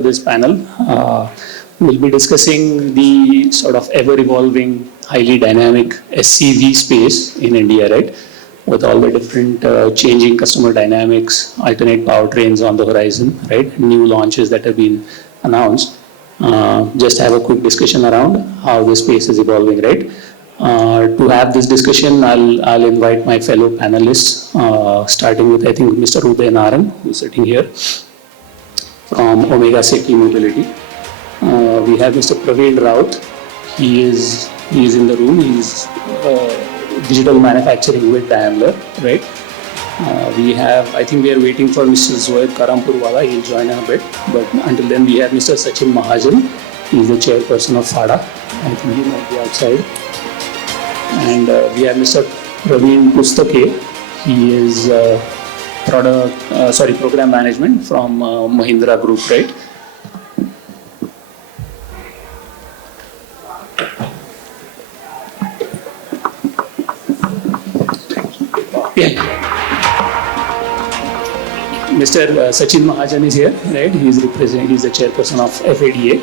to this panel. We'll be discussing the sort of ever-evolving, highly dynamic SCV space in India, right? With all the different changing customer dynamics, alternate powertrains on the horizon, right? New launches that have been announced. Just have a quick discussion around how the space is evolving, right? To have this discussion, I'll invite my fellow panelists, starting with, I think, Mr. Uday Naran, who's sitting here from Omega City Mobility. We have Mr. Praveen Raut. He is in the room. He's digital manufacturing with Daimler, right? I think we are waiting for Mr. Zoed Karampurwala. He'll join in a bit. But until then, we have Mr. Sachin Mahajan. He's the chairperson of FADA. I think he might be outside. And we have Mr. Praveen Pustake. He is program management from Mahindra Group, right? Yeah. Mr. Sachin Mahajan is here, right? He's the chairperson of FADA.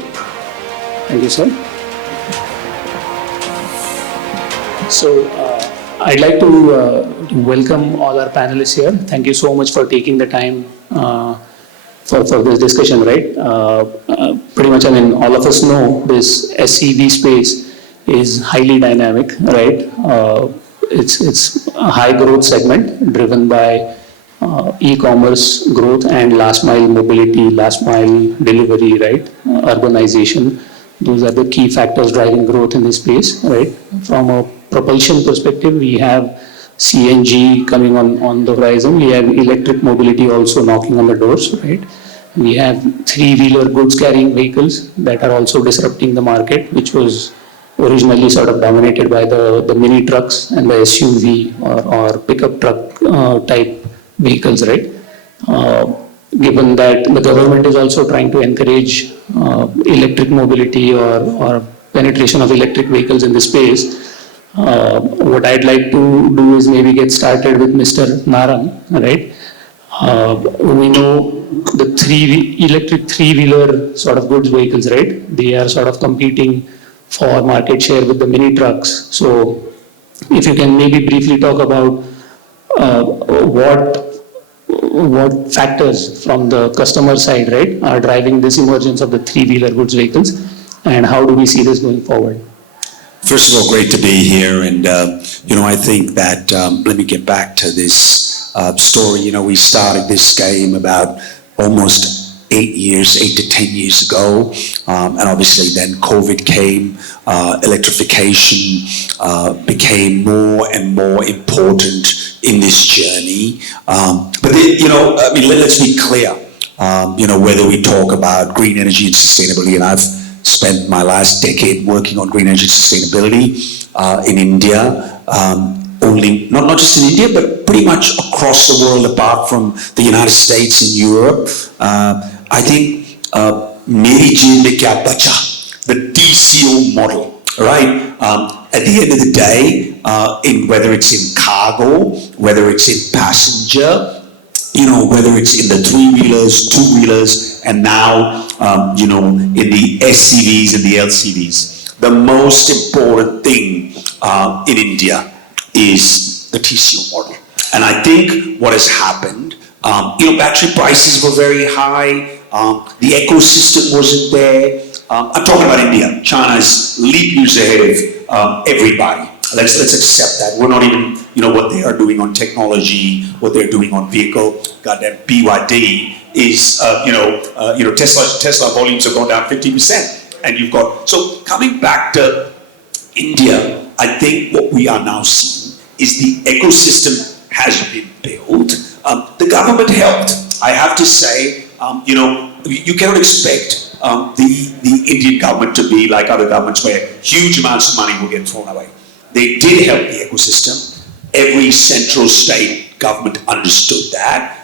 Thank you, sir. So, I'd like to welcome all our panelists here. Thank you so much for taking the time for this discussion, right? Pretty much, I mean, all of us know this SCV space is highly dynamic, right? It's a high growth segment driven by e-commerce growth and last mile mobility, last mile delivery, right? Urbanization. Those are the key factors driving growth in this space, right? From a propulsion perspective, we have CNG coming on the horizon. We have electric mobility also knocking on the doors, right? We have three-wheeler goods carrying vehicles that are also disrupting the market, which was originally sort of dominated by the mini trucks and the SUV or pickup truck type vehicles, right? Given that the government is also trying to encourage electric mobility or penetration of electric vehicles in this space, what I'd like to do is maybe get started with Mr. Naran, right? We know the electric three-wheeler sort of goods vehicles, right? They are sort of competing for market share with the mini trucks. So if you can maybe briefly talk about what factors from the customer side, right, are driving this emergence of the three-wheeler goods vehicles, and how do we see this going forward? First of all, great to be here, and I think that let me get back to this story. We started this game about almost 8 to 10 years ago, and obviously then COVID came, electrification became more and more important in this journey. But then, let's be clear, whether we talk about green energy and sustainability, and I've spent my last decade working on green energy and sustainability in India, only, not just in India, but pretty much across the world apart from the United States and Europe. I think, Meri Jeen Mein Kya Bacha, the TCO model, right? At the end of the day, whether it's in cargo, whether it's in passenger, whether it's in the three-wheelers, two-wheelers, and now, in the SCVs and the LCVs, the most important thing in India is the TCO model. And I think what has happened, battery prices were very high, the ecosystem wasn't there. I'm talking about India. China's leap years ahead of everybody. Let's accept that. We're not even, what they are doing on technology, what they're doing on vehicle. Goddamn BYD is, Tesla volumes have gone down 50%. And you've got, so coming back to India, I think what we are now seeing is the ecosystem has been built. The government helped. I have to say, you cannot expect the Indian government to be like other governments where huge amounts of money will get thrown away. They did help the ecosystem. Every central state government understood that.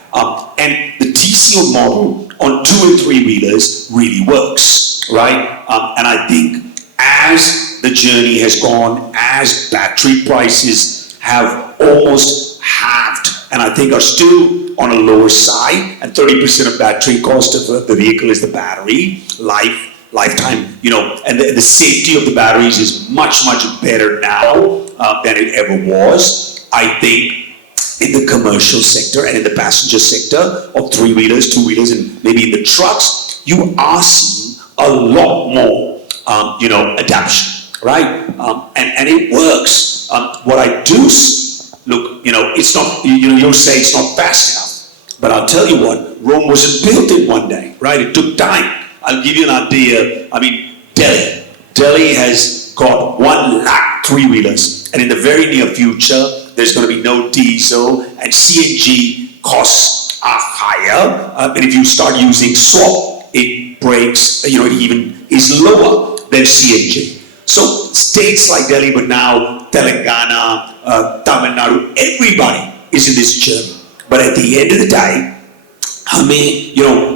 And the TCO model on two and three wheelers really works, right? And I think as the journey has gone, as battery prices have almost halved and I think are still on a lower side, and 30% of battery cost of the vehicle is the battery lifetime, and the safety of the batteries is much, much better now than it ever was. I think in the commercial sector and in the passenger sector of three-wheelers, two-wheelers, and maybe in the trucks, you are seeing a lot more, adaptation, right? And it works. What I do see, look, it's not, you'll say it's not fast enough, but I'll tell you what, Rome wasn't built in one day, right? It took time. I'll give you an idea. Delhi has got 1 lakh three-wheelers, and in the very near future, there's going to be no diesel, and CNG costs are higher. And if you start using swap, it breaks, it even is lower than CNG. So states like Delhi, but now Telangana, Tamil Nadu, everybody is in this journey. But at the end of the day,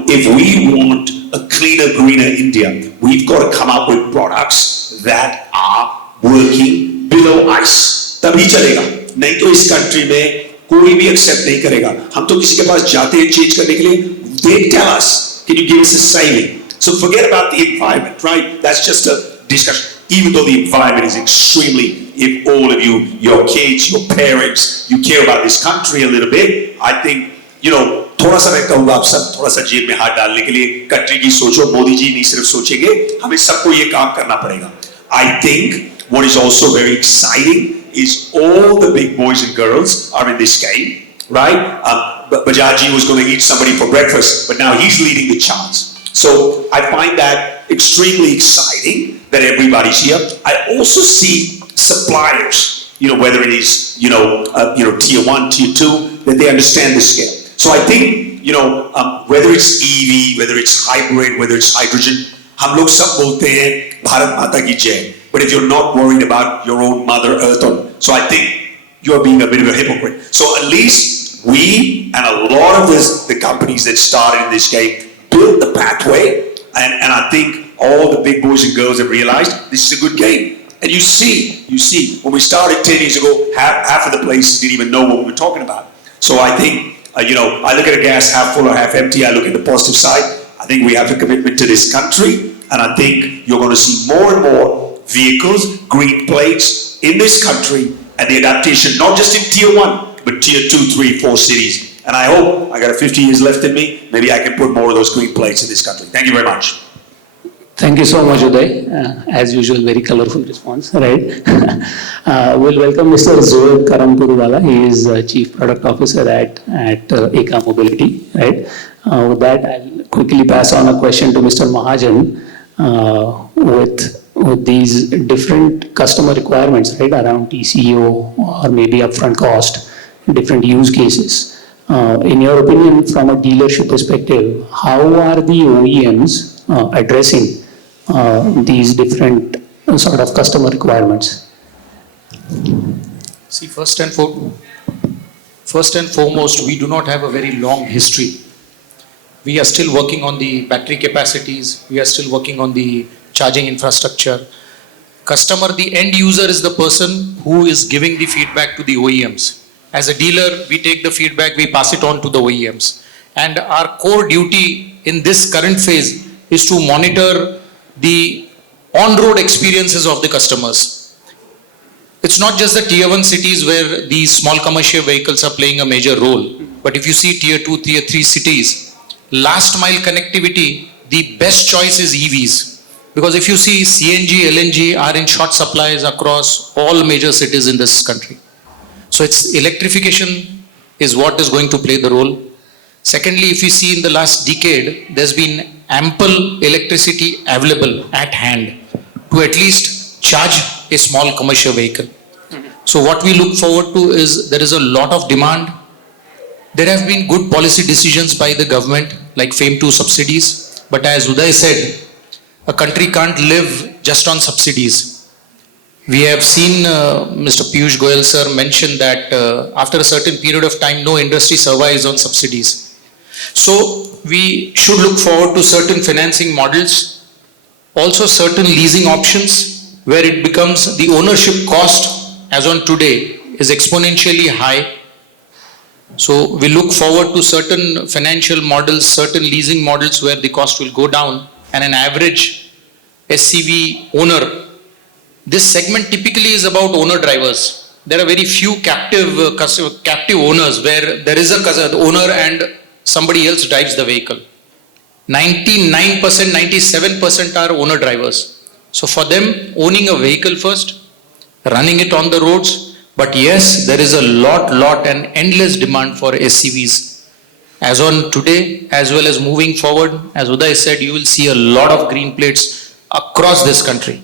if we want a cleaner, greener India, we've got to come up with products that are working below ice. तभी चलेगा, नहीं तो इस country में कोई भी accept नहीं करेगा. हम तो किसी के पास जाते हैं चेंज करने के लिए, they tell us, can you give us a saving? So forget about the environment, right? That's just a discussion. Even though the environment is extremely, if all of you, your kids, your parents, you care about this country a little bit, I think, थोड़ा सा मैं कहूँगा आप सब थोड़ा सा जेब में हाथ डालने के लिए कंट्री की सोचो. मोदी जी नहीं सिर्फ सोचेंगे, हमें सबको ये काम करना पड़ेगा. I think what is also very exciting is all the big boys and girls are in this game, right? Bajaji was going to eat somebody for breakfast, but now he's leading the charge. So I find that extremely exciting that everybody's here. I also see suppliers, whether it is, tier 1, tier 2, that they understand the scale. So I think, whether it's EV, whether it's hybrid, whether it's hydrogen, हम लोग सब बोलते हैं भारत माता की जय. But if you're not worried about your own Mother Earth, so I think you're being a bit of a hypocrite. So at least we and a lot of the companies that started in this game built the pathway, and I think all the big boys and girls have realized this is a good game. And you see, when we started 10 years ago, half of the places didn't even know what we were talking about. So I think, I look at a gas half full or half empty. I look at the positive side. I think we have a commitment to this country, and I think you're going to see more and more vehicles, green plates in this country, and the adaptation, not just in tier 1, but tier 2, 3, 4 cities. And I hope, I got 50 years left in me, maybe I can put more of those green plates in this country. Thank you very much. Thank you so much, Uday. As usual, very colorful response, right? We'll welcome Mr. Zoe Karampurwala. He is Chief Product Officer at Eka Mobility, right? With that, I'll quickly pass on a question to Mr. Mahajan with these different customer requirements, right, around TCO or maybe upfront cost, different use cases. In your opinion, from a dealership perspective, how are the OEMs addressing these different sort of customer requirements? See, first and foremost, we do not have a very long history. We are still working on the battery capacities. We are still working on the charging infrastructure. Customer, the end user, is the person who is giving the feedback to the OEMs. As a dealer, we take the feedback, we pass it on to the OEMs. And our core duty in this current phase is to monitor the on-road experiences of the customers. It's not just the tier 1 cities where these small commercial vehicles are playing a major role. But if you see tier 2, tier 3 cities, last mile connectivity, the best choice is EVs. Because if you see CNG, LNG are in short supplies across all major cities in this country. So it's electrification is what is going to play the role. Secondly, if you see in the last decade, there's been ample electricity available at hand to at least charge a small commercial vehicle. So what we look forward to is there is a lot of demand. There have been good policy decisions by the government like FAME 2 subsidies. But as Uday said, a country can't live just on subsidies. We have seen Mr. Piyush Goyal sir mention that after a certain period of time, no industry survives on subsidies. So we should look forward to certain financing models, also certain leasing options where it becomes the ownership cost as on today is exponentially high. So we look forward to certain financial models, certain leasing models where the cost will go down, and an average SCV owner, this segment typically is about owner drivers. There are very few captive owners where there is a owner and somebody else drives the vehicle. 99%, 97% are owner drivers. So for them, owning a vehicle first, running it on the roads, but yes, there is a lot and endless demand for SCVs. As on today, as well as moving forward, as Uday said, you will see a lot of green plates across this country.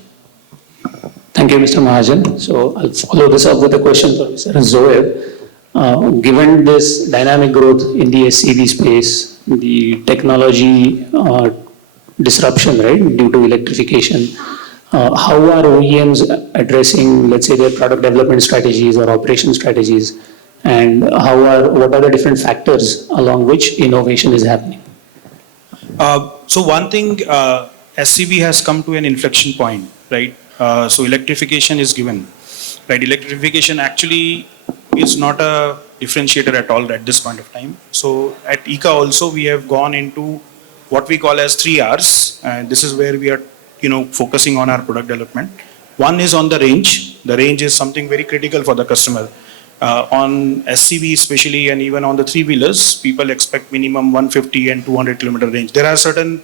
Thank you, Mr. Mahajan. So I'll follow this up with a question for Mr. Zoeb. Given this dynamic growth in the SCV space, the technology disruption, right, due to electrification, how are OEMs addressing, let's say, their product development strategies or operation strategies, and what are the different factors along which innovation is happening? So one thing, SCV has come to an inflection point, right? So electrification is given, right? Electrification actually is not a differentiator at all at this point of time. So at ICA also we have gone into what we call as 3 Rs, and this is where we are, focusing on our product development. One is on the range. The range is something very critical for the customer. On SCV especially, and even on the 3-wheelers, people expect minimum 150 and 200 kilometer range. There are certain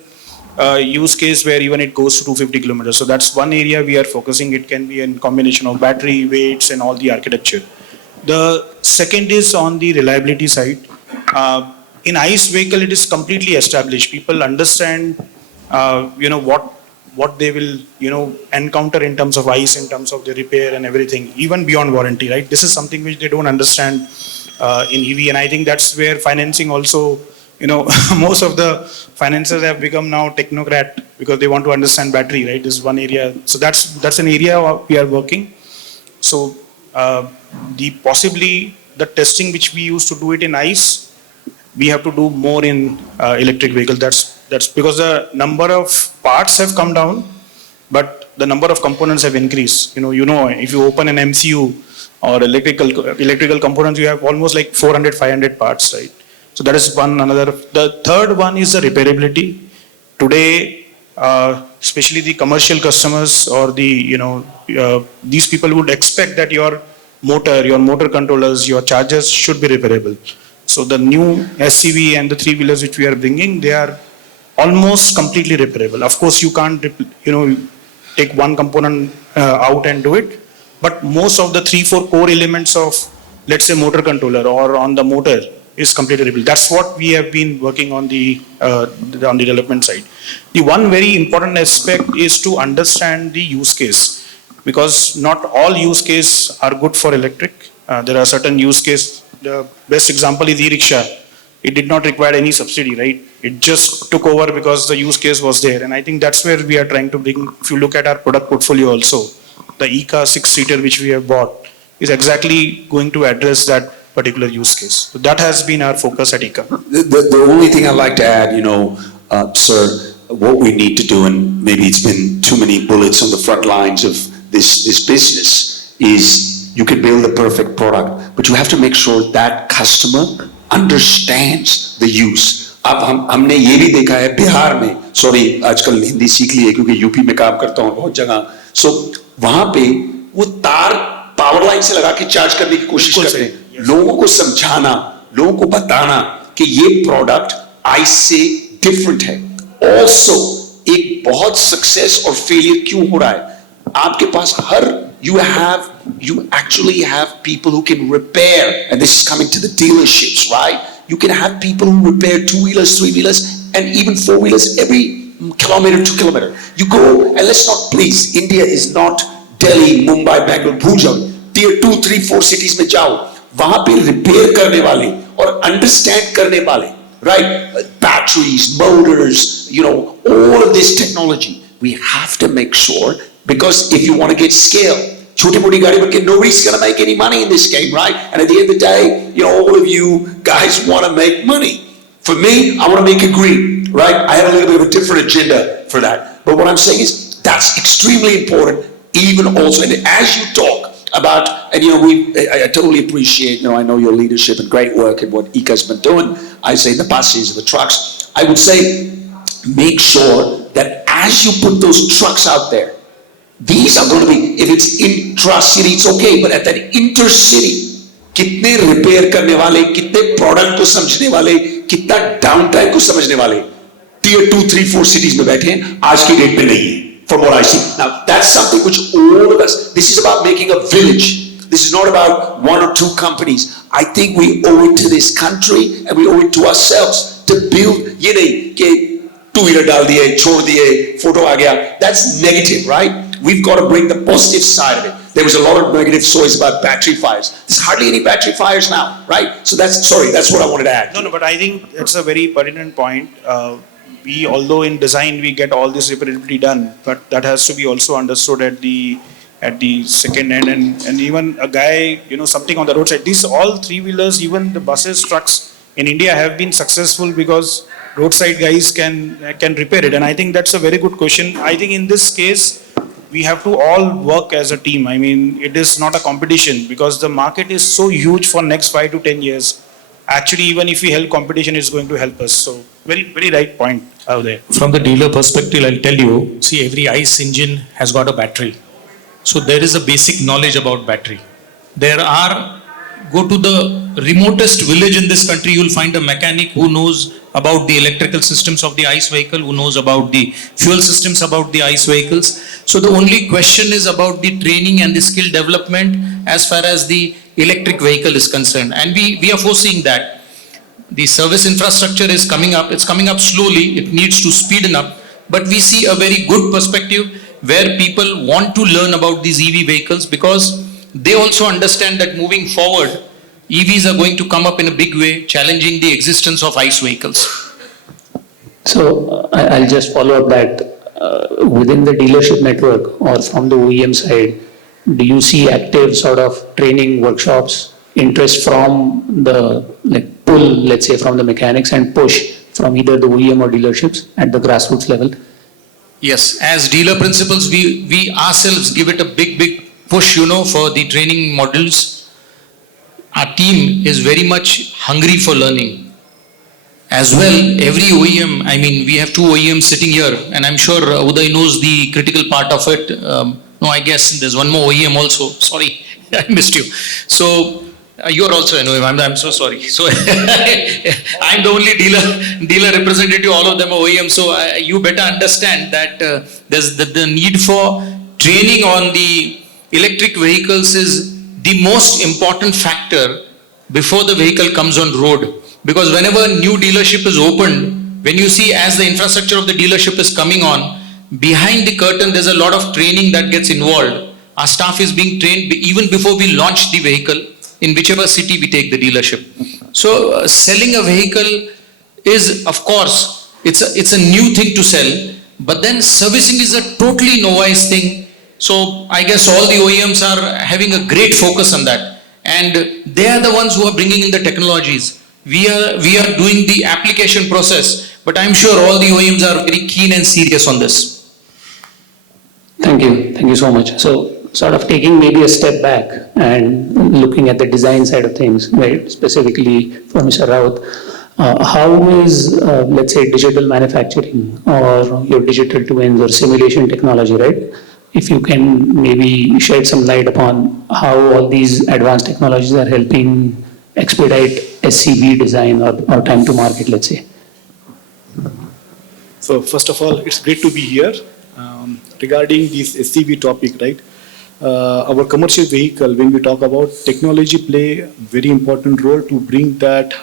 use case where even it goes to 250 kilometers. So that's one area we are focusing. It can be in combination of battery, weights, and all the architecture. The second is on the reliability side. In ICE vehicle, it is completely established. People understand, what they will, encounter in terms of ICE, in terms of the repair and everything, even beyond warranty, right? This is something which they don't understand in EV, and I think that's where financing also, most of the financiers have become now technocrat because they want to understand battery, right? This is one area. So that's an area we are working. So possibly the testing which we used to do it in ICE, we have to do more in electric vehicle. That's because the number of parts have come down, but the number of components have increased. If you open an MCU or electrical components, you have almost like 400, 500 parts, right? So that is one another. The third one is the repairability. Today, especially the commercial customers or these people would expect that your motor controllers, your chargers should be repairable. So the new SCV and the 3-wheelers which we are bringing, they are almost completely repairable. Of course, you can't, take one component out and do it, but most of the 3-4 core elements of, let's say, motor controller or on the motor is completely repairable. That's what we have been working on the development side. The one very important aspect is to understand the use case, because not all use cases are good for electric. There are certain use cases. The best example is e-rickshaw. It did not require any subsidy, right? It just took over because the use case was there. And I think that's where we are trying to bring, if you look at our product portfolio also, the ECA 6-seater which we have bought is exactly going to address that particular use case. So that has been our focus at ICA. The only thing I'd like to add, sir, what we need to do, and maybe it's been too many bullets on the front lines of this business, is you can build the perfect product, but you have to make sure that customer understands the use. अब हमने ये भी देखा है बिहार में, sorry आजकल हिंदी सीख ली है क्योंकि यूपी में काम करता हूँ बहुत जगह, सो वहां पे वो तार पावर लाइन से लगा के चार्ज करने की कोशिश करते हैं. लोगों को समझाना, लोगों को बताना कि ये प्रोडक्ट आइस से डिफरेंट है. ऑल्सो एक बहुत सक्सेस और फेलियर क्यों हो रहा है, आपके पास you actually have people who can repair, and this is coming to the dealerships, right? You can have people who repair 2-wheelers, 3-wheelers, and even 4-wheelers every kilometer to kilometer. You go, and let's not, please, India is not Delhi, Mumbai, Bangalore, Bhujan. Tier 2, 3, 4 cities में जाओ, वहां पे repair करने वाले और understand करने वाले, right? Batteries, motors, all of this technology. We have to make sure, because if you want to get scale, छोटी मोटी गाड़ी बन के nobody's gonna make any money in this game, right? And at the end of the day, all of you guys want to make money. For me, I want to make it green, right? I have a little bit of a different agenda for that. But what I'm saying is that's extremely important, even also. And as you talk about, and I totally appreciate, I know your leadership and great work and what Ika's been doing. I say the buses and the trucks. I would say make sure that as you put those trucks out there, these are going to be, if it's intra-city, it's okay, but at that inter-city, कितने repair करने वाले, कितने product को समझने वाले, कितना down time को समझने वाले tier 2, 3, 4 cities में बैठे हैं, आज की डेट में नहीं है, from what I see. Now, that's something which all of us, this is about making a village. This is not about 1 or 2 companies. I think we owe it to this country and we owe it to ourselves to build, ये नहीं कि two-wheeler डाल दिए, छोड़ दिए, photo आ गया. That's negative, right? We've got to bring the positive side of it. There was a lot of negative stories about battery fires. There's hardly any battery fires now, right? So that's what I wanted to add. No, but I think it's a very pertinent point. Although in design we get all this repairability done, but that has to be also understood at the second end, and even a guy, something on the roadside. These all 3-wheelers, even the buses, trucks in India have been successful because roadside guys can repair it, and I think that's a very good question. I think in this case, we have to all work as a team. I mean, it is not a competition because the market is so huge for next 5 to 10 years. Actually, even if we help competition, it's going to help us. So, very, very right point out there. From the dealer perspective, I'll tell you, see, every ICE engine has got a battery. So there is a basic knowledge about battery. Go to the remotest village in this country, you'll find a mechanic who knows about the electrical systems of the ICE vehicle, who knows about the fuel systems about the ICE vehicles. So the only question is about the training and the skill development as far as the electric vehicle is concerned. And we are foreseeing that. The service infrastructure is coming up. It's coming up slowly. It needs to speeden up. But we see a very good perspective where people want to learn about these EV vehicles because they also understand that moving forward, EVs are going to come up in a big way, challenging the existence of ICE vehicles. So I'll just follow up that within the dealership network or from the OEM side, do you see active sort of training workshops, interest from the pull, let's say from the mechanics and push from either the OEM or dealerships at the grassroots level? Yes, as dealer principals, we ourselves give it a big push, for the training modules. Our team is very much hungry for learning. As well, every OEM, we have 2 OEMs sitting here, and I'm sure Uday knows the critical part of it. No, I guess there's one more OEM also. Sorry, I missed you. So, you're also an OEM, I'm so sorry. So, I'm the only dealer representative, all of them are OEM. So, you better understand that there's the need for training on the electric vehicles is the most important factor before the vehicle comes on road. Because whenever a new dealership is opened, when you see as the infrastructure of the dealership is coming on, behind the curtain there's a lot of training that gets involved. Our staff is being trained even before we launch the vehicle in whichever city we take the dealership. So selling a vehicle is, of course, it's a new thing to sell, but then servicing is a totally novice thing. So I guess all the OEMs are having a great focus on that, and they are the ones who are bringing in the technologies. We are doing the application process, but I'm sure all the OEMs are very keen and serious on this. Thank you so much. So sort of taking maybe a step back and looking at the design side of things, right, specifically for Mr. Raut, how is, let's say, digital manufacturing or your digital twins or simulation technology, right? If you can maybe shed some light upon how all these advanced technologies are helping expedite SCV design or time to market, let's say. So first of all, it's great to be here. Regarding this SCV topic, right? Our commercial vehicle, when we talk about technology, play a very important role to bring that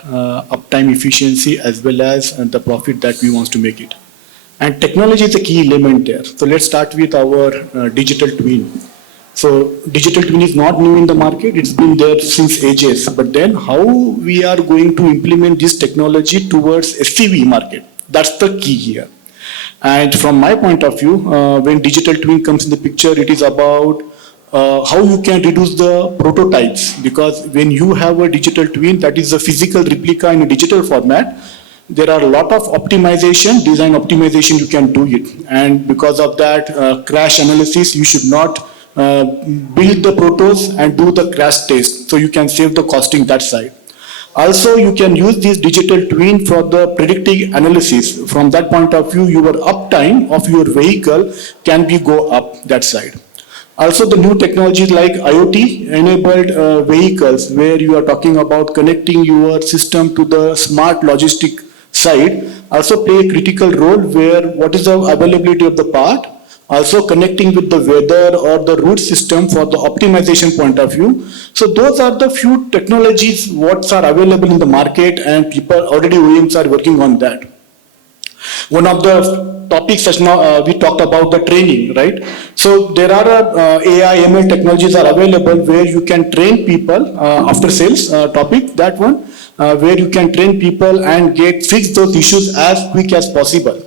uptime efficiency as well as the profit that we want to make it. And technology is a key element there. So let's start with our digital twin. So digital twin is not new in the market. It's been there since ages. But then how we are going to implement this technology towards SCV market? That's the key here. And from my point of view, when digital twin comes in the picture, it is about how you can reduce the prototypes. Because when you have a digital twin, that is a physical replica in a digital format, there are a lot of optimization, design optimization you can do it. And because of that crash analysis, you should not build the protos and do the crash test. So you can save the costing that side. Also, you can use this digital twin for the predictive analysis. From that point of view, your uptime of your vehicle can be go up that side. Also, the new technologies like IoT-enabled vehicles, where you are talking about connecting your system to the smart logistic side, also play a critical role where what is the availability of the part, also connecting with the weather or the route system for the optimization point of view. So those are the few technologies what are available in the market, and people already OEMs are working on that. One of the topics just now we talked about the training, right? So there are AI ML technologies are available where you can train people after sales topic, that one, where you can train people and fix those issues as quick as possible.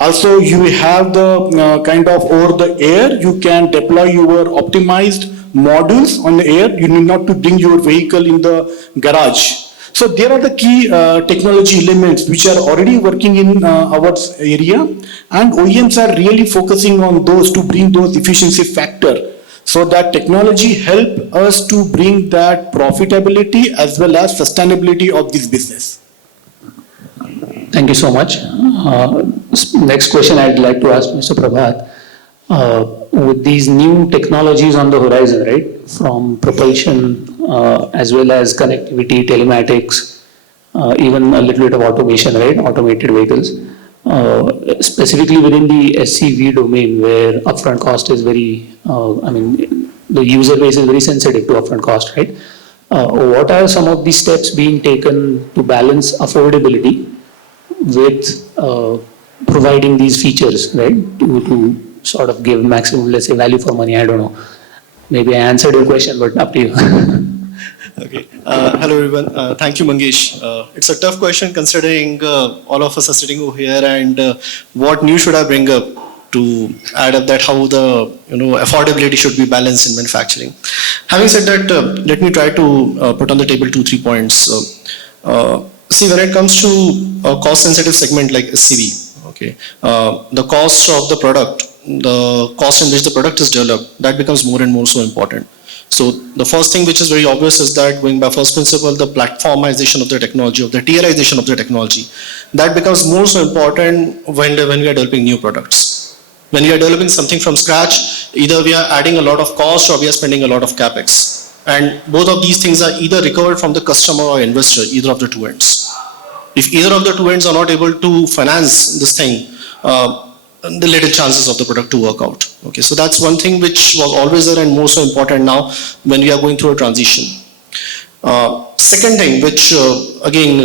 Also, you have the kind of over the air, you can deploy your optimized modules on the air. You need not to bring your vehicle in the garage. So there are the key technology elements which are already working in our area, and OEMs are really focusing on those to bring those efficiency factor, so that technology help us to bring that profitability as well as sustainability of this business. Thank you so much. Next question I'd like to ask Mr. Prabhat. With these new technologies on the horizon, right, from propulsion as well as connectivity, telematics, even a little bit of automation, right, automated vehicles, specifically within the SCV domain where upfront cost is very, the user base is very sensitive to upfront cost, right? What are some of the steps being taken to balance affordability with providing these features, right, to sort of give maximum, let's say, value for money? I don't know. Maybe I answered your question, but up to you. Okay. Hello, everyone. Thank you, Mangesh. It's a tough question considering all of us are sitting over here, and what new should I bring up to add up that how the affordability should be balanced in manufacturing. Having said that, let me try to put on the table 2-3 points. See, when it comes to a cost-sensitive segment like SCV, okay, the cost of the product, the cost in which the product is developed, that becomes more and more so important. So the first thing which is very obvious is that, going by first principle, the platformization of the technology, of the tierization of the technology, that becomes more so important when we are developing new products. When we are developing something from scratch, either we are adding a lot of cost or we are spending a lot of capex. And both of these things are either recovered from the customer or investor, either of the two ends. If either of the two ends are not able to finance this thing, the little chances of the product to work out. Okay, so that's one thing which was always there and more so important now when we are going through a transition. Second thing, which again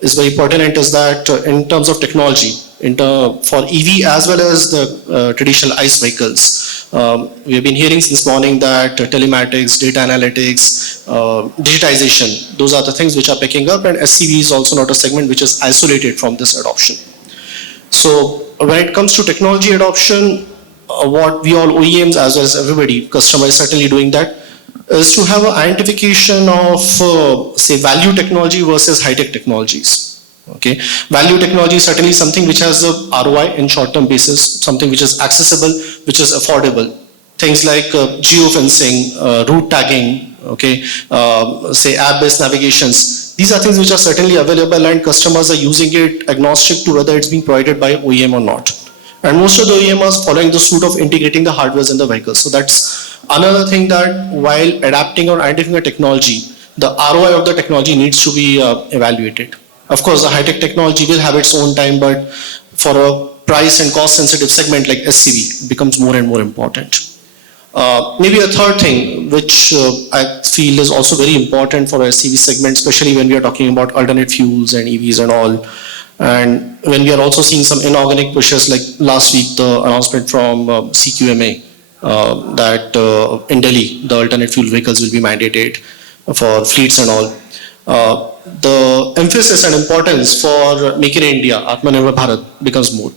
is very pertinent, is that in terms of technology, for EV as well as the traditional ICE vehicles, we have been hearing since morning that telematics, data analytics, digitization, those are the things which are picking up, and SCV is also not a segment which is isolated from this adoption. So when it comes to technology adoption, what we all OEMs as well as everybody, customer is certainly doing that, is to have an identification of say value technology versus high-tech technologies. Okay, value technology is certainly something which has a ROI in short-term basis, something which is accessible, which is affordable. Things like geofencing, route tagging, okay, say app-based navigations. These are things which are certainly available, and customers are using it agnostic to whether it's being provided by OEM or not. And most of the OEM are following the suit of integrating the hardware in the vehicles. So that's another thing, that while adapting or identifying a technology, the ROI of the technology needs to be evaluated. Of course, the high-tech technology will have its own time, but for a price and cost-sensitive segment like SCV, it becomes more and more important. Maybe a third thing, which I feel is also very important for a SCV segment, especially when we are talking about alternate fuels and EVs and all. And when we are also seeing some inorganic pushes, like last week, the announcement from CQMA that in Delhi, the alternate fuel vehicles will be mandated for fleets and all. The emphasis and importance for Make in India, Atmanirbhar Bharat, becomes more.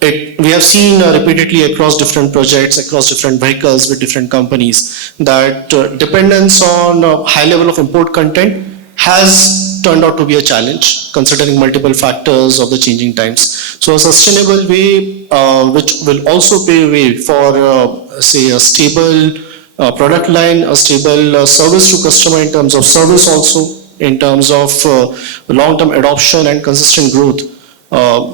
We have seen repeatedly across different projects, across different vehicles with different companies, that dependence on high level of import content has turned out to be a challenge, considering multiple factors of the changing times. So a sustainable way, which will also pave way for, say, a stable product line, a stable service to customer in terms of service also, in terms of long-term adoption and consistent growth.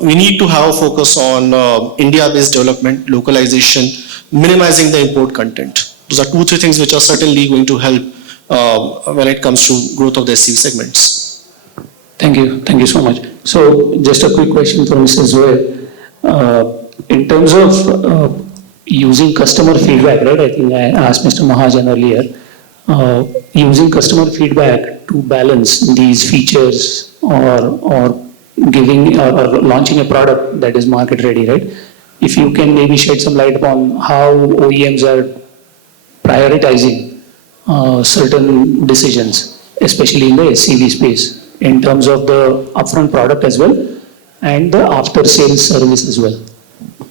We need to have a focus on India-based development, localization, minimizing the import content. Those are 2-3 things which are certainly going to help when it comes to growth of the SCV segments. Thank you so much. So just a quick question for Mr. Zohaib. In terms of using customer feedback, right? I think I asked Mr. Mahajan earlier, using customer feedback to balance these features or giving or launching a product that is market ready, right? If you can maybe shed some light upon how OEMs are prioritizing certain decisions, especially in the SCV space, in terms of the upfront product as well and the after sales service as well.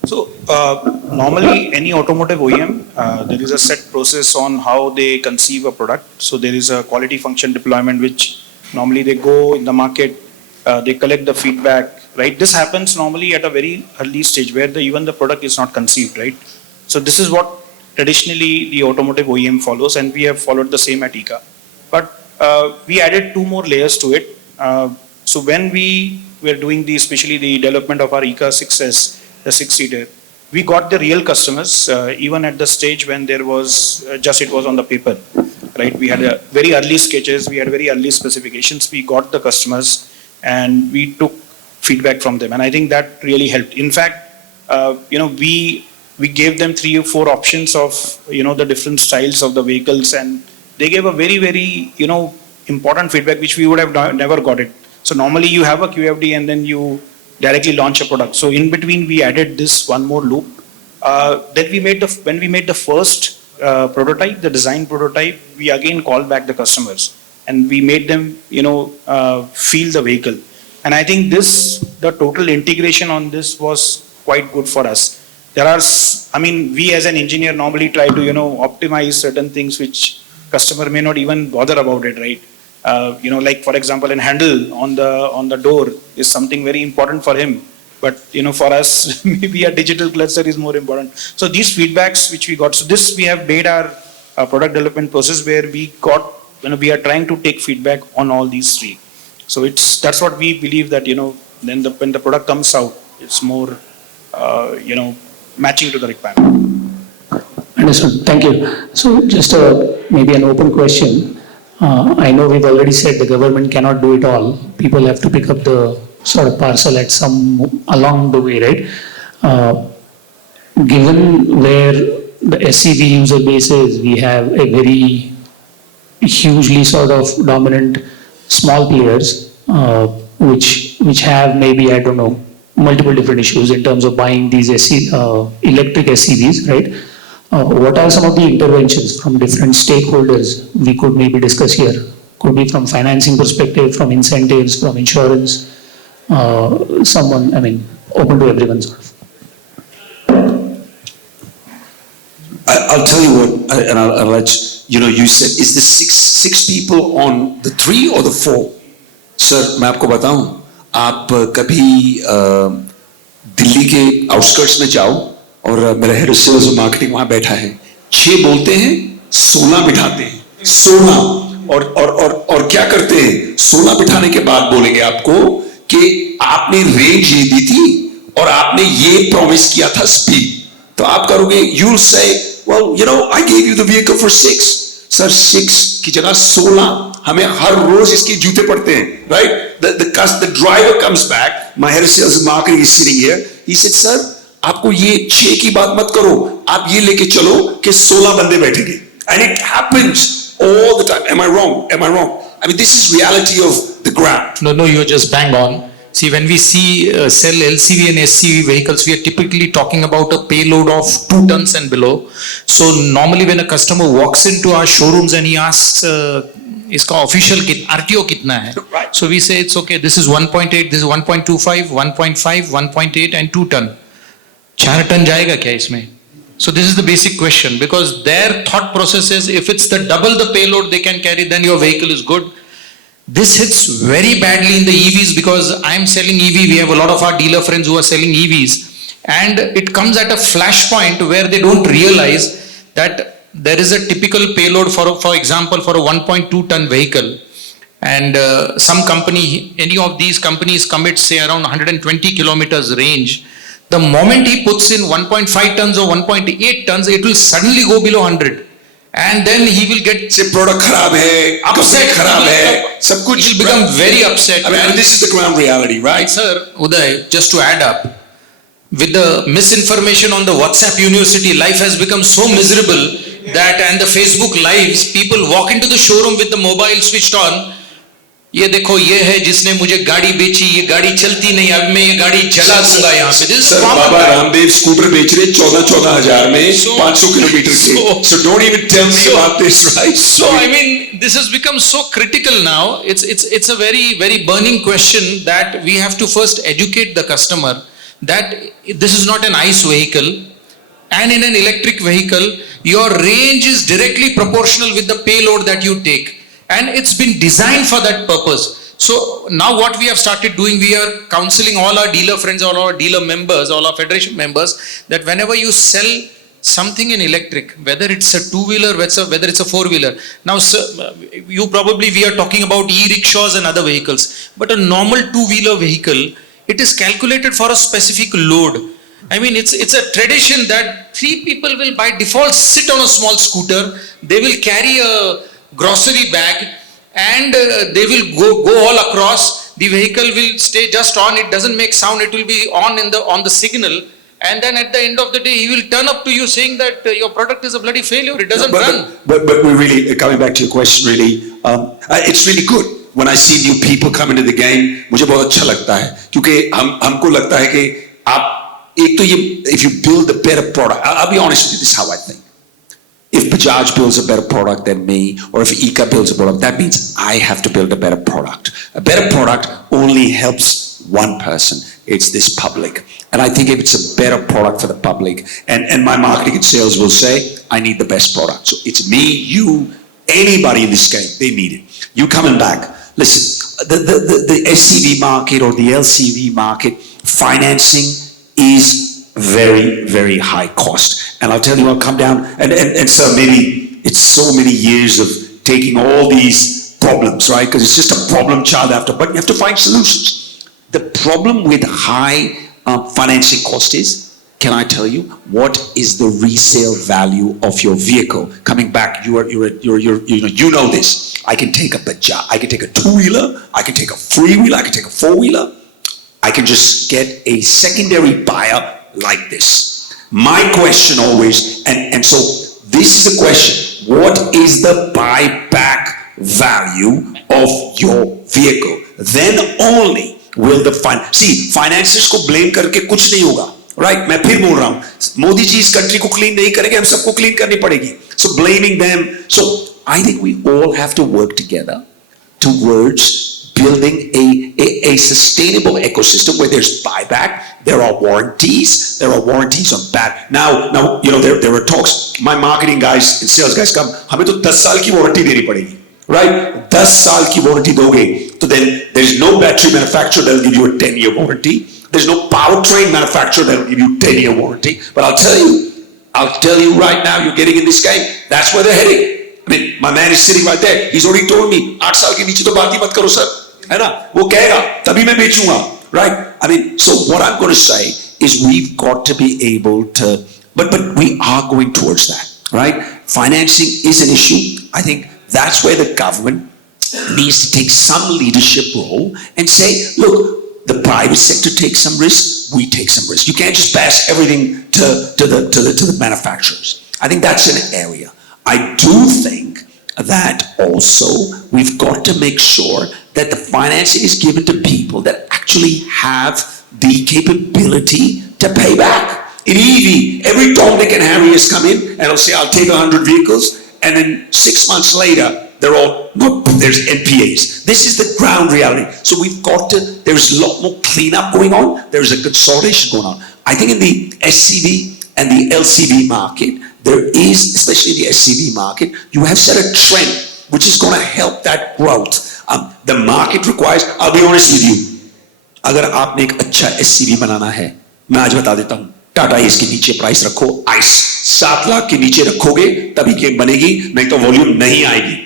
So normally any automotive OEM, there is a set process on how they conceive a product. So there is a quality function deployment which normally they go in the market, they collect the feedback, right? This happens normally at a very early stage where even the product is not conceived, right? So this is what traditionally the automotive OEM follows, and we have followed the same at ICA. But we added 2 more layers to it. So when we were doing especially the development of our ICA 6S, the 6-seater, we got the real customers even at the stage when there was it was on the paper, right? We had a very early sketches, we had very early specifications, we got the customers and we took feedback from them, and I think that really helped. In fact, we gave them 3 or 4 options of the different styles of the vehicles, and they gave a very, very important feedback which we would have never got it. So normally you have a QFD and then you directly launch a product. So in between we added this one more loop. Then when we made the first prototype, the design prototype, we again called back the customers and we made them feel the vehicle. And I think the total integration on this was quite good for us. We as an engineer normally try to optimize certain things which customer may not even bother about it, right? Like for example, an handle on the door is something very important for him, but for us maybe a digital cluster is more important. So these feedbacks which we got, so this we have made our product development process where we are trying to take feedback on all these 3. So that's what we believe that then when the product comes out, it's more matching to the requirement. Understood. Thank you. So just maybe an open question. I know we've already said the government cannot do it all. People have to pick up the sort of parcel at some along the way, right? Given where the SCV user base is, we have a very hugely sort of dominant small players, which have maybe, I don't know, multiple different issues in terms of buying these electric SCVs, right? What are some of the interventions from different stakeholders we could maybe discuss here? Could be from financing perspective, from incentives, from insurance, open to everyone sort of. I'll tell you what, and I'll let you said, is the six people on the 3 or the 4? Sir, मैं आपको बताऊं, आप कभी दिल्ली के outskirts में जाओ और मेरा हेड ऑफ सेल्स और मार्केटिंग वहां बैठा है, 6 बोलते हैं, 16 बिठाते हैं, 16 और क्या करते हैं, 16 बिठाने के बाद बोलेंगे आपको कि आपने रेंज ये दी थी और आपने ये प्रॉमिस किया था स्पीड, तो आप करोगे, you'll say, well, I gave you the vehicle for 6. Sir 6 की जगह 16 हमें हर रोज इसके जूते पड़ते हैं, right? The driver comes back, my head of sales and marketing is sitting here, he said, sir, आपको ये 6 की बात मत करो, आप ये लेके चलो कि 16 बंदे बैठेंगे. And it happens all the time. Am I wrong? I mean, this is reality of the ground. No, you're just bang on. See, when we sell LCV and SCV vehicles, we are typically talking about a payload of 2 tons and below. So normally when a customer walks into our showrooms and he asks, iska official RTO kitna hai? Right. So we say it's okay, this is 1.8, this is 1.25, 1.5, 1.8 and 2 ton. 4 ton jayega kya isme? So this is the basic question, because their thought process is if it's the double the payload they can carry, then your vehicle is good. This hits very badly in the EVs because I'm selling EV. We have a lot of our dealer friends who are selling EVs, and it comes at a flashpoint where they don't realize that there is a typical payload for example, for a 1.2 ton vehicle, and some company, any of these companies commits say around 120 kilometers range. The moment he puts in 1.5 tons or 1.8 tons, it will suddenly go below 100. And then he will get से product खराब है, upset. Company खराब है, सब कुछ. He will become very upset. I mean, this is the ground reality, right? Sir, Uday, just to add up, with the misinformation on the WhatsApp University, life has become so miserable that, and the Facebook lives, people walk into the showroom with the mobile switched on. ये देखो, ये है जिसने मुझे गाड़ी बेची, ये गाड़ी चलती नहीं, अब मैं ये गाड़ी जला दूंगा यहाँ पे. This is Sir, common. Baba Ramdev scooter बेच रहे 14,000 में 500 किलोमीटर के. So don't even tell me about this, right? So I mean, this has become so critical now. It's a very burning question that we have to first educate the customer that this is not an ICE vehicle, and in an electric vehicle, your range is directly proportional with the payload that you take, and it's been designed for that purpose. So now what we have started doing, we are counseling all our dealer friends, all our dealer members, all our federation members, that whenever you sell something in electric, whether it's a two-wheeler, whether it's a four-wheeler. Now, sir, we are talking about e-rickshaws and other vehicles, but a normal two-wheeler vehicle, it is calculated for a specific load. I mean, it's a tradition that three people will by default sit on a small scooter, they will carry a grocery bag, and they will go all across. The vehicle will stay just on, it doesn't make sound, it will be on the signal. And then at the end of the day, he will turn up to you saying that your product is a bloody failure, it doesn't run. But we really, coming back to your question, really, it's really good when I see new people come into the game. मुझे बहुत अच्छा लगता है, क्योंकि हमको लगता है कि आप एक तो ये, if you build a better product, I'll be honest with you, this is how I think. If Bajaj builds a better product than me, or if Ika builds a product, that means I have to build a better product. A better product only helps one person. It's this public. And I think if it's a better product for the public, and my marketing and sales will say, I need the best product. So it's me, you, anybody in this game, they need it. You coming back. Listen, the SCV market or the LCV market, financing is very high cost. And I'll tell you, I'll come down, and so maybe it's so many years of taking all these problems, right? Because it's just a problem child after, but you have to find solutions. The problem with high financing cost is, can I tell you, what is the resale value of your vehicle? Coming back, you know this. I can take a Bajaj, I can take a two-wheeler, I can take a three-wheeler, I can take a four-wheeler. I can just get a secondary buyer like this. My question always, and so this is the question, what is the buyback value of your vehicle? Then only will the finances को blame करके कुछ नहीं होगा, right? मैं फिर बोल रहा हूँ, मोदी जी इस country को clean नहीं करेंगे, हम सबको clean करनी पड़ेगी. So blaming them, so I think we all have to work together towards building a sustainable ecosystem where there's buyback, there are warranties on bad. Now, you know, there are talks, my marketing guys and sales guys come, हमें तो 10 साल की warranty देनी पड़ेगी, right? 10 साल की warranty दोगे, तो then there's no battery manufacturer that'll give you a 10-year warranty. There's no powertrain manufacturer that'll give you a 10-year warranty. But I'll tell you right now, you're getting in this game, that's where they're heading. I mean, my man is sitting right there. He's already told me, 8 साल के नीचे तो बात ही मत करो sir, है ना? वो कहेगा, तभी मैं बेचूंगा, right? I mean, so what I'm going to say is we've got to be able to, but we are going towards that, right? Financing is an issue. I think that's where the government needs to take some leadership role and say, look, the private sector takes some risk, we take some risk. You can't just pass everything to the manufacturers. I think that's an area. I do think that also we've got to make sure that the financing is given to people that actually have the capability to pay back. In EV, every Tom, Dick and Harry has come in and will say, I'll take 100 vehicles, and then 6 months later, they're all, no, there's NPAs. This is the ground reality. So we've got to, there's a lot more cleanup going on. There's a consolidation going on. I think in the SCV and the LCV market, there is, especially the SCV market, you have set a trend which is going to help that growth. The market requires, I'll be honest with you, अगर आपने एक अच्छा SCV बनाना है, मैं आज बता देता हूँ, टाटा एस के नीचे प्राइस रखो, आइस 7 लाख के नीचे रखोगे तभी गेम बनेगी, नहीं तो वॉल्यूम नहीं आएगी.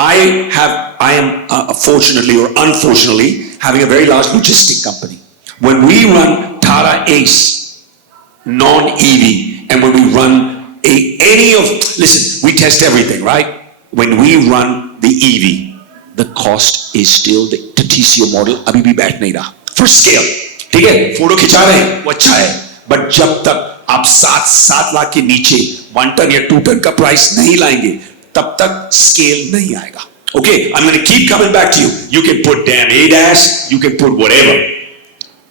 I am fortunately or unfortunately having a very large logistic company. When we run Tata Ace non-EV and when we run listen, we test everything, right? When we run the EV, the cost is still the TCO model अभी भी बैठ नहीं रहा for scale. ठीक है, photo खिंचा रहे हैं वो अच्छा है, बट जब तक आप 7 लाख के नीचे 1 टन या 2 टन का प्राइस नहीं लाएंगे तब तक स्केल नहीं आएगा. Okay, I'm going to keep coming back to you. You can put damn ADAS, you can put whatever.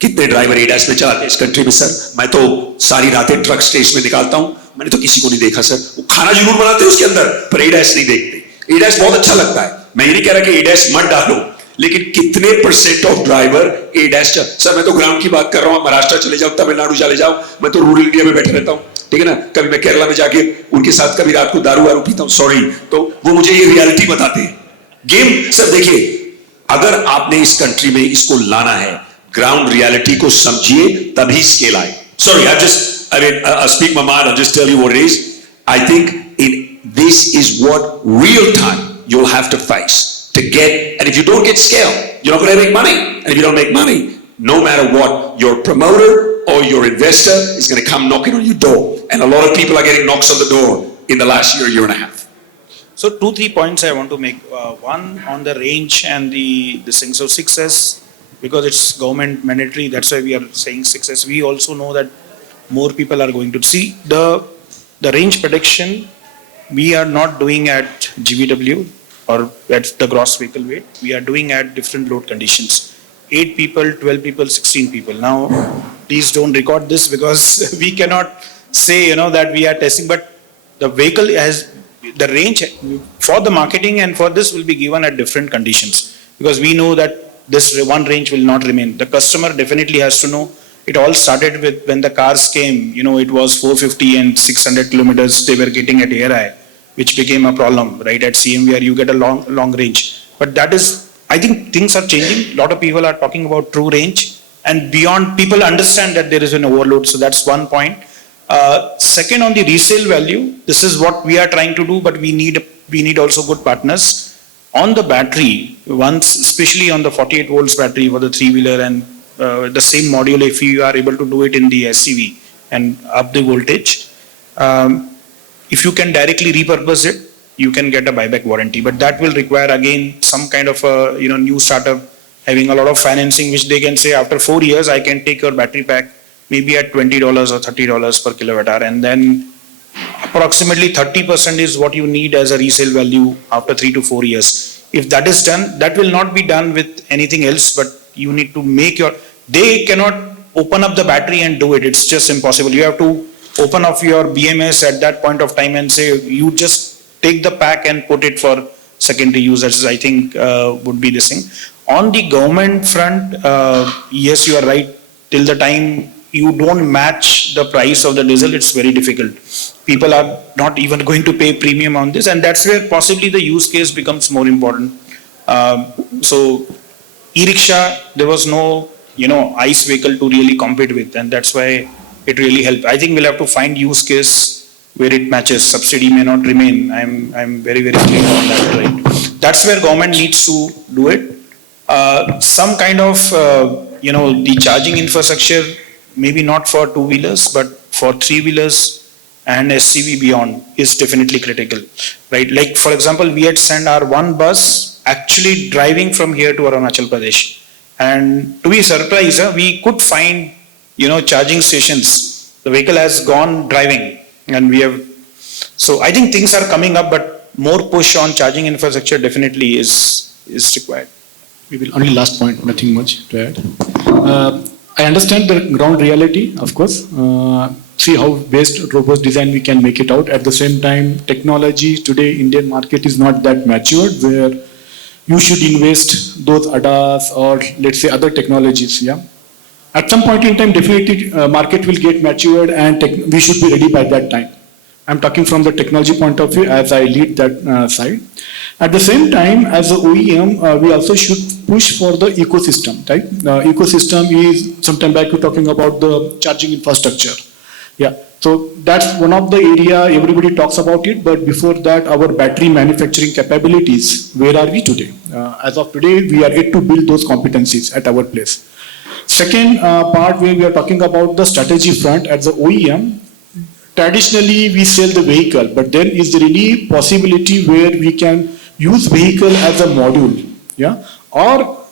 कितने ड्राइवर ADAS में चलाते हैं इस कंट्री में सर? मैं तो सारी रातें ट्रक स्टेशन में निकालता हूं, मैंने तो किसी को नहीं देखा सर. वो खाना जरूर बनाते हैं उसके अंदर पर ADAS नहीं देखते. ADAS बहुत अच्छा लगता है, मैं ये नहीं कह रहा कि ADAS मत डालो, लेकिन कितने % ऑफ ड्राइवर ADAS सर मैं तो ग्राउंड की बात कर रहा हूं, महाराष्ट्र चले जाओ, तमिलनाडु चले जाओ, मैं तो रूरल इंडिया में बैठा रहता हूं. ठीक है ना, कभी मैं केरला में जाके उनके साथ कभी रात को दारू वारू पीता हूं, सॉरी, तो वो मुझे ये रियलिटी बताते हैं. गेम सर देखिए, अगर आपने इस कंट्री में इसको लाना है, ग्राउंड रियलिटी को समझिए तभी स्केल आए. Sorry, I speak my mind, I'll just tell you what it is. I think this is what real time you'll have to face to get, and if you don't get scale, you're not going to make money. And if you don't make money, no matter what, your promoter or your investor is going to come knocking on your door. And a lot of people are getting knocks on the door in the last year and a half. So 2-3 points I want to make. One on the range and the thing. So 6S, because it's government mandatory, that's why we are saying 6S. We also know that more people are going to see the range prediction. We are not doing at GVW or at the gross vehicle weight. We are doing at different load conditions. 8 people, 12 people, 16 people. Now, please don't record this because we cannot say, that we are testing, but the vehicle has the range for the marketing and for this will be given at different conditions, because we know that this one range will not remain. The customer definitely has to know. It all started with when the cars came, it was 450 and 600 kilometers they were getting at ARI, which became a problem, right? At CM where you get a long range. But that is, I think things are changing. A lot of people are talking about true range, and beyond, people understand that there is an overload. So that's one point. Second, on the resale value, this is what we are trying to do, but we need also good partners. On the battery, once, especially on the 48 volts battery for the 3-wheeler and the same module, if you are able to do it in the SCV and up the voltage, if you can directly repurpose it, you can get a buyback warranty. But that will require again some kind of a new startup having a lot of financing, which they can say after 4 years, I can take your battery pack maybe at $20 or $30 per kilowatt hour, and then approximately 30% is what you need as a resale value after 3 to 4 years. If that is done, that will not be done with anything else, but you need to make they cannot open up the battery and do it. It's just impossible. You have to open up your BMS at that point of time and say, you just take the pack and put it for secondary users, I think would be the thing. On the government front, yes, you are right. Till the time you don't match the price of the diesel, it's very difficult. People are not even going to pay premium on this, and that's where possibly the use case becomes more important. So e-rickshaw, there was no ICE vehicle to really compete with, and that's why it really helped. I think we'll have to find use case where it matches. Subsidy may not remain. I'm very, very clear on that, right? That's where government needs to do it. Some kind of the charging infrastructure, maybe not for 2-wheelers, but for 3-wheelers and SCV beyond is definitely critical, right? Like for example, we had sent our one bus actually driving from here to Arunachal Pradesh, and to be surprised, we could find charging stations. The vehicle has gone driving, and we have. So I think things are coming up, but more push on charging infrastructure definitely is required. Maybe only last point, nothing much to add. I understand the ground reality, of course. See how based robust design we can make it out. At the same time, technology today, Indian market is not that matured where you should invest those ADAS or let's say other technologies. Yeah. At some point in time, definitely market will get matured and we should be ready by that time. I'm talking from the technology point of view as I lead that side. At the same time, as an OEM, we also should push for the ecosystem, right? Ecosystem is, sometime back we're talking about the charging infrastructure. Yeah, so that's one of the area everybody talks about it, but before that, our battery manufacturing capabilities, where are we today? As of today, we are yet to build those competencies at our place. Second part where we are talking about the strategy front at the OEM, traditionally we sell the vehicle, but then is there any possibility where we can use vehicle as a module, yeah, or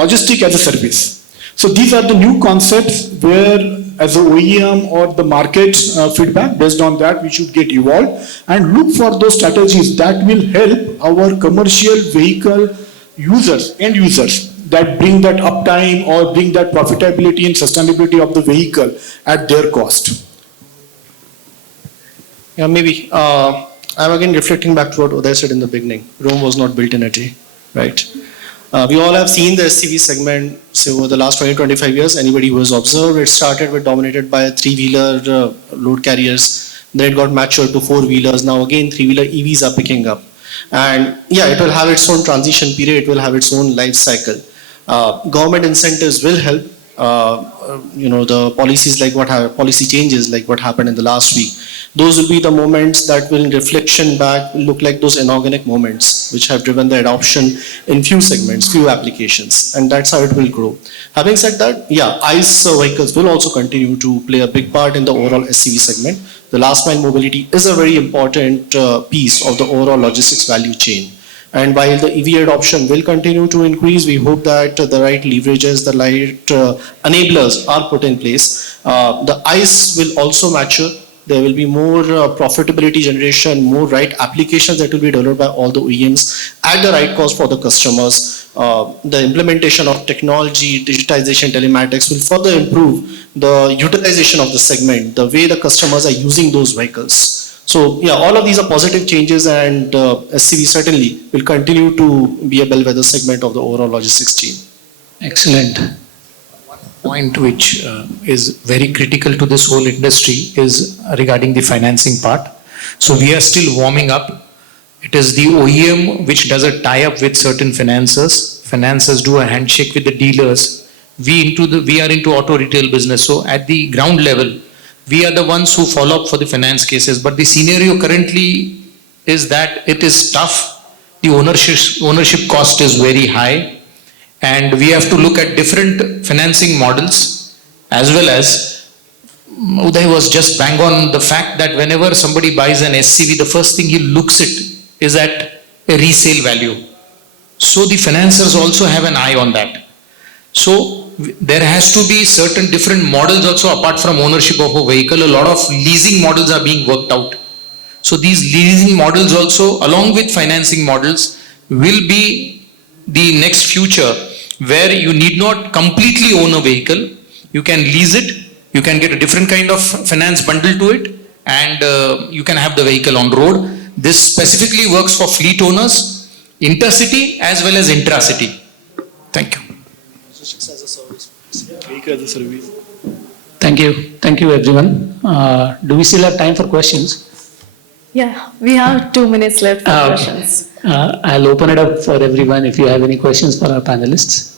logistic as a service? So these are the new concepts where as a OEM or the market feedback, based on that we should get evolved and look for those strategies that will help our commercial vehicle users, end users, that bring that uptime or bring that profitability and sustainability of the vehicle at their cost. Yeah, maybe. I'm again reflecting back to what Uday said in the beginning. Rome was not built in a day, right? We all have seen the SCV segment, say over the last 20-25 years. Anybody who has observed, it started with dominated by three-wheeler load carriers. Then it got matured to four-wheelers. Now again, three-wheeler EVs are picking up. And yeah, it will have its own transition period. It will have its own life cycle. Government incentives will help. The policies like policy changes like what happened in the last week. Those will be the moments that will, in reflection back, will look like those inorganic moments which have driven the adoption in few segments, few applications, and that's how it will grow. Having said that, yeah, ICE vehicles will also continue to play a big part in the overall SCV segment. The last mile mobility is a very important piece of the overall logistics value chain. And while the EV adoption will continue to increase, we hope that the right leverages, the right enablers are put in place. The ICE will also mature. There will be more profitability generation, more right applications that will be developed by all the OEMs at the right cost for the customers. The implementation of technology, digitization, telematics will further improve the utilization of the segment, the way the customers are using those vehicles. So yeah, all of these are positive changes, and SCV certainly will continue to be a bellwether segment of the overall logistics chain. Excellent. Point which is very critical to this whole industry is regarding the financing part. So we are still warming up. It is the OEM which does a tie-up with certain financiers. Financiers do a handshake with the dealers. We are into auto retail business. So at the ground level, we are the ones who follow up for the finance cases. But the scenario currently is that it is tough. The ownership cost is very high. And we have to look at different financing models, as well as Uday was just bang on the fact that whenever somebody buys an SCV, the first thing he looks at is at a resale value. So the financiers also have an eye on that. So there has to be certain different models also apart from ownership of a vehicle. A lot of leasing models are being worked out. So these leasing models also, along with financing models, will be the next future, where you need not completely own a vehicle. You can lease it, you can get a different kind of finance bundle to it, and you can have the vehicle on road. This specifically works for fleet owners, intercity as well as intracity. Thank you. Vehicle as a service. Thank you. Thank you, everyone. Do we still have time for questions? Yeah, we have 2 minutes left for questions. I'll open it up for everyone if you have any questions for our panelists.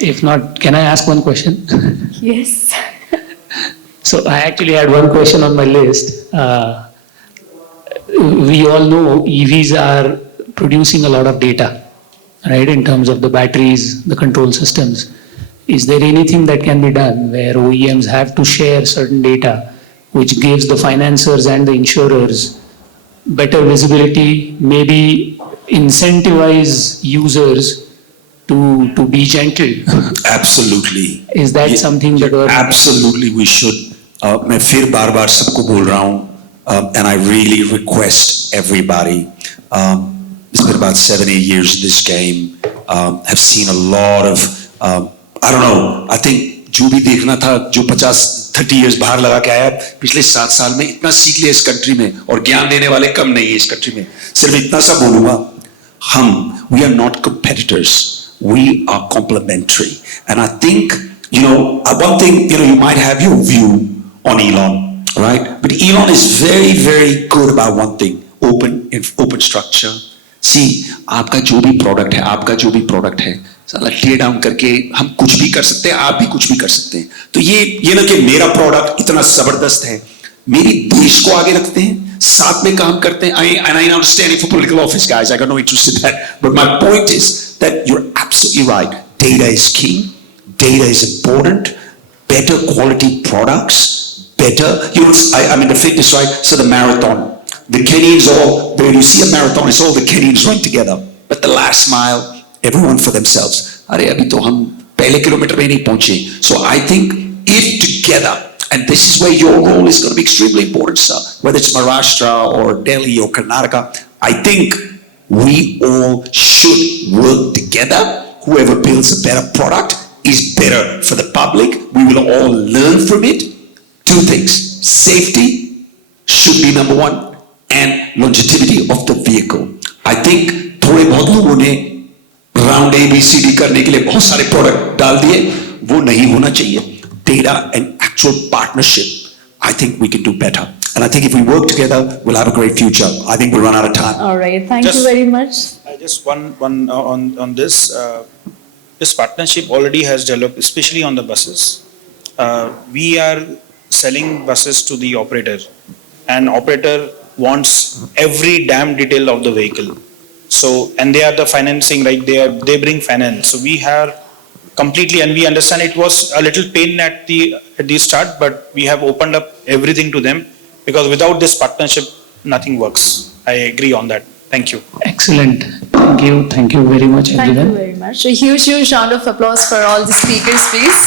If not, can I ask one question? Yes. So I actually had one question on my list. We all know EVs are producing a lot of data, right, in terms of the batteries, the control systems. Is there anything that can be done where OEMs have to share certain data which gives the financiers and the insurers better visibility, maybe incentivize users to be gentle? Absolutely. Is that something that Absolutely, we should. मैं फिर बार-बार सबको बोल रहा हूँ, and I really request everybody. It's been about 7-8 years in this game. Have seen a lot of, I don't know, I think जो भी देखना था, जो 50-30 years बाहर लगा के आया, पिछले 7 साल में इतना सीख लिया इस कंट्री में, और ज्ञान देने वाले कम नहीं है इस कंट्री में. सिर्फ इतना सा बोलूँगा, we are not competitors, we are complementary. And I think, one thing, you might have your view on Elon, right? But Elon is very, very good about one thing, open structure. See, आपका जो भी product है, साला tier down करके हम कुछ भी कर सकते हैं, आप भी कुछ भी कर सकते हैं। तो ये ना कि मेरा प्रोडक्ट इतना जबरदस्त है, मेरी देश को आगे रखते हैं, साथ में काम करते हैं। And I understand it for political office, guys. I got no interest in that. But my point is that you're absolutely right. Data is key. Data is important. Better quality products. Better. I'm in the fitness, right? So the marathon. The Kenyans when you see a marathon, it's all the Kenyans run together. But the last mile, everyone for themselves. अरे अभी तो हम पहले kilometre में नहीं पहुंचे. So I think if together, and this is where your role is going to be extremely important, sir, whether it's Maharashtra or Delhi or Karnataka, I think we all should work together. Whoever builds a better product is better for the public. We will all learn from it. Two things: safety should be number one, and longevity of the vehicle. I think थोड़े बहुत लोगों ने round ABCD करने के लिए बहुत सारे product डाल दिए, वो नहीं होना चाहिए. Data and actual partnership, I think we can do better. And I think if we work together, we'll have a great future. I think we'll run out of time. All right. Thank you Just- very much. Just one on this. This partnership already has developed, especially on the buses. We are selling buses to the operator, and operator wants every damn detail of the vehicle. So, and they are the financing, right? They bring finance. So we have completely, and we understand it was a little pain at the start, but we have opened up everything to them, because without this partnership, nothing works. I agree on that. Thank you. Excellent. Thank you very much, Thank you everyone. very much. A huge round of applause for all the speakers, please.